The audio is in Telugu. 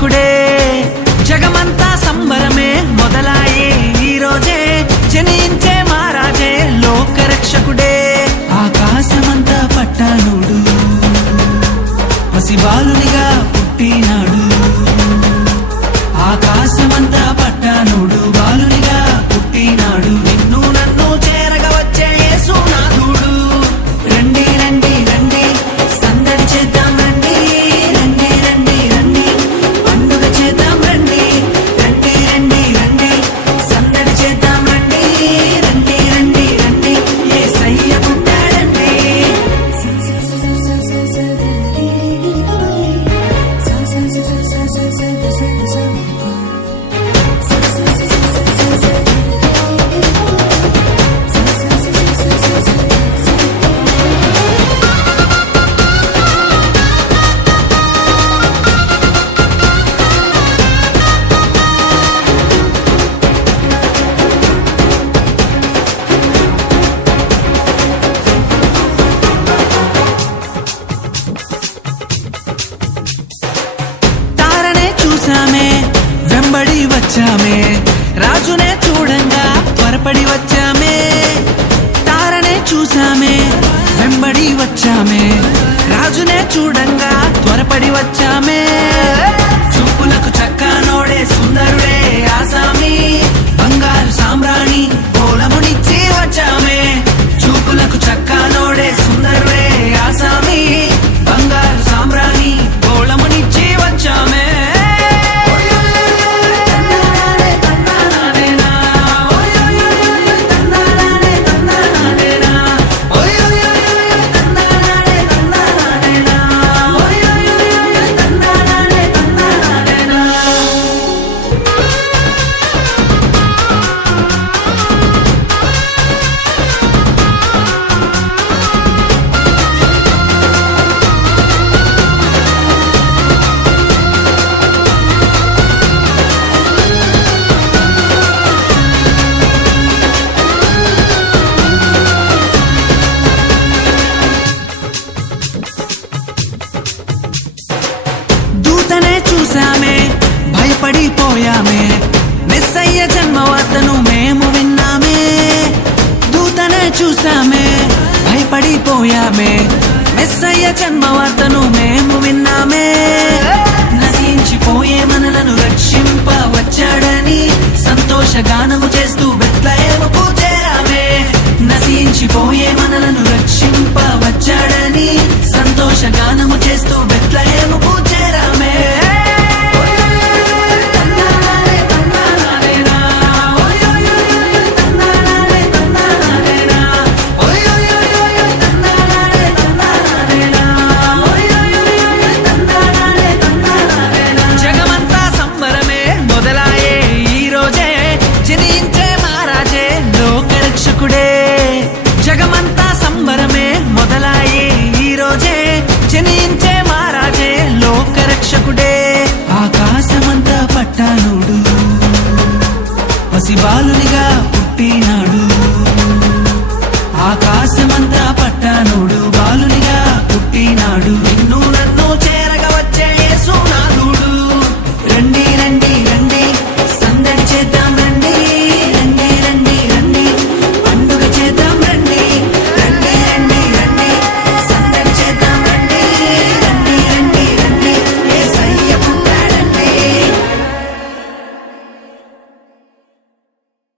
లోకరక్షకుడే జగమంతా సంబరమే మొదలాయే ఈ రోజే జనించే మహారాజే లోకరక్షకుడే ఆకాశమంతా పట్టానుడు పసిబాలునిగా పుట్టినాడు ఆకాశమంతా పట్టానుడు బాలునిగా పుట్టినాడు నిన్ను నన్ను చేరగా వచ్చే యేసునాథుడు రండి రండి రండి సందడి చేద్దాం రండి రండి రండి రండి పండుగ చేద్దాం రండి రండి రండి రండి సందడి చేద్దాం రండి రండి రండి రండి యేసయ్య పుట్టాడండి వెంబడి వచ్చామే రాజునే చూడంగా త్వరపడి వచ్చామే తారనే చూసామే వెంబడి వచ్చామే రాజునే చూడంగా త్వరపడి వచ్చామే చూపులకు చక్కనోడే సుందరుడే ఆసామి బంగారు సామ్రాణి పోలమునిచ్చి వచ్చామే చూపులకు చక్కనోడే సుందరుడే ఆసామి బంగారు సామ్రాణి పోలమునిచ్చి వచ్చామే చూసామే భయపడిపోయామే మెస్సయ్య జన్మవార్తను మేము విన్నామే దూతనే చూసామే భయపడిపోయామే మెస్సయ్య జన్మవార్తను మేము విన్నామే నశించిపోయే మనలను రక్షింప వచ్చాడని సంతోషగానము చేస్తూ బెత్లెహేముకు చేరామే నశించిపోయే మనలను రక్షింప వచ్చాడని సంతోషగానము చేస్తూ బెత్లెహేముకు చేరామే జగమంతా సంబరమే మొదలాయే ఈ రోజే జనించే మహారాజే లోకరక్షకుడే ఆకాశమంతా పట్టానుడు పసిబాలునిగా పుట్టినాడు